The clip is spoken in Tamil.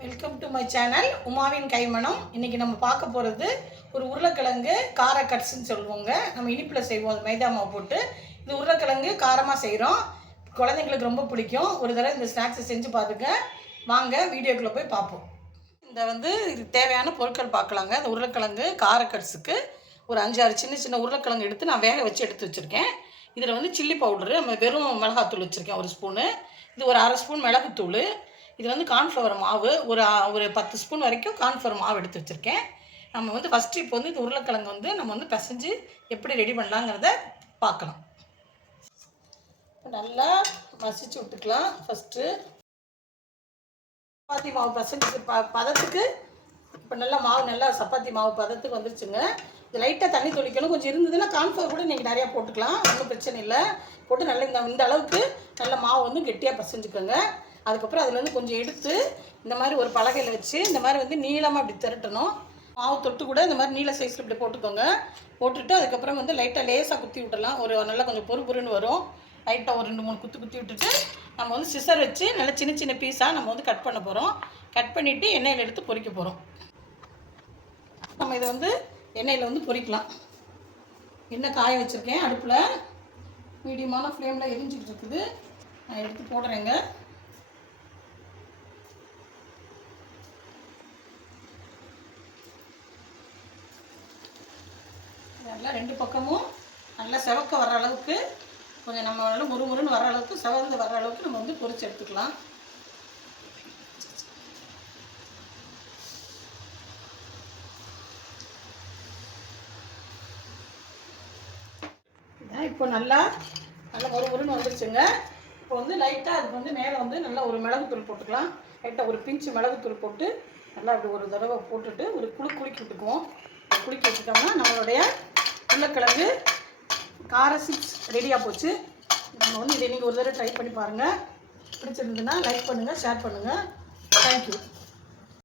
வெல்கம் டு மை சேனல் உமாவின் கைமணம். இன்றைக்கி நம்ம பார்க்க போகிறது ஒரு உருளைக்கிழங்கு கார கட்ஸ்ன்னு சொல்லுவோங்க. நம்ம இனிப்பில் செய்வோம் அது மைதா மாவு போட்டு. இது உருளைக்கிழங்கு காரமாக செய்கிறோம் குழந்தைங்களுக்கு ரொம்ப பிடிக்கும். ஒரு தடவை இந்த ஸ்நாக்ஸை செஞ்சு பார்த்துக்க வாங்க வீடியோக்குள்ளே போய் பார்ப்போம். இந்த வந்து இதுக்கு தேவையான பொருட்கள் பார்க்கலாங்க. இந்த உருளைக்கிழங்கு கார கட்ஸுக்கு ஒரு அஞ்சாறு சின்ன சின்ன உருளைக்கிழங்கு எடுத்து நான் வேக வச்சு எடுத்து வச்சுருக்கேன். இதில் வந்து சில்லி பவுடரு நம்ம வெறும் மிளகாத்தூள் வச்சுருக்கேன் ஒரு ஸ்பூனு. இது ஒரு அரை ஸ்பூன் மிளகுத்தூள். இது வந்து கார்ன்ஃப்ளவர் மாவு. ஒரு ஒரு பத்து ஸ்பூன் வரைக்கும் கார்ன்ஃப்ளவர் மாவு எடுத்து வச்சுருக்கேன். நம்ம வந்து ஃபஸ்ட்டு இப்போ வந்து இந்த உருளைக்கிழங்கு வந்து நம்ம வந்து பிசைஞ்சு எப்படி ரெடி பண்ணலாங்கிறத பார்க்கலாம். நல்லா மசிச்சு விட்டுக்கலாம். ஃபஸ்ட்டு சப்பாத்தி மாவு பிசைஞ்சு ப பதத்துக்கு இப்போ நல்லா மாவு நல்லா சப்பாத்தி மாவு பதத்துக்கு வந்துருச்சுங்க. இது லைட்டாக தண்ணி தொளிக்கணும். கொஞ்சம் இருந்ததுன்னா கான்ஃப்ளவர் கூட நீங்கள் நிறையா போட்டுக்கலாம். ஒன்றும் பிரச்சனை இல்லை. போட்டு நல்லா இந்த இந்த அளவுக்கு நல்ல மாவு வந்து கெட்டியாக பசைஞ்சுக்கோங்க. அதுக்கப்புறம் அதுலேருந்து கொஞ்சம் எடுத்து இந்த மாதிரி ஒரு பலகையில் வச்சு இந்த மாதிரி வந்து நீளமாக இப்படி திரட்டணும். மாவு தொட்டு கூட இந்த மாதிரி நீல சைஸில் இப்படி போட்டுக்கோங்க. போட்டுட்டு அதுக்கப்புறம் வந்து லைட்டாக லேசாக குத்தி விட்டலாம் ஒரு நல்லா கொஞ்சம் பொறு பொறுன்னு வரும். லைட்டாக ஒரு ரெண்டு மூணு குத்து குத்தி விட்டுட்டு நம்ம வந்து சிசர் வச்சு நல்லா சின்ன சின்ன பீஸாக நம்ம வந்து கட் பண்ண போகிறோம் கட் பண்ணிவிட்டு எண்ணெயில் எடுத்து பொறிக்க போகிறோம் நம்ம இதை வந்து எண்ணெயில் வந்து பொறிக்கலாம். எண்ணெய் காய வச்சுருக்கேன்? அடுப்பில் மீடியமான ஃப்ளேமில் எரிஞ்சிக்கிட்டு இருக்குது. நான் எடுத்து போடுறேங்க. நல்லா ரெண்டு பக்கமும் நல்லா செவக்க வர அளவுக்கு கொஞ்சம் நம்ம நல்லா முறுமுறுன்னு வர அளவுக்கு செவந்து வர அளவுக்கு நம்ம வந்து பொரிச்சு எடுத்துக்கலாம். இதான் இப்போ நல்லா நல்லா ஒரு உருன்னு வந்துருச்சுங்க. இப்போ வந்து லைட்டாக அதுக்கு வந்து மேலே வந்து நல்லா ஒரு மிளகுத்தூள் போட்டுக்கலாம். லைட்டாக ஒரு பிஞ்சு மிளகுத்தூள் போட்டு நல்லா அப்படி ஒரு தடவை போட்டுட்டு ஒரு குழு குலுக்கி விட்டுக்குவோம் குலுக்கி விட்டுட்டோம்னா நம்மளுடைய உருளைக்கிழங்கு கார சிப்ஸ் ரெடியாக போச்சு. நம்ம வந்து இதை நீங்கள் ஒரு தடவை ட்ரை பண்ணி பாருங்கள் பிடிச்சிருந்ததுன்னா லைக் பண்ணுங்கள் ஷேர் பண்ணுங்கள் தேங்க்யூ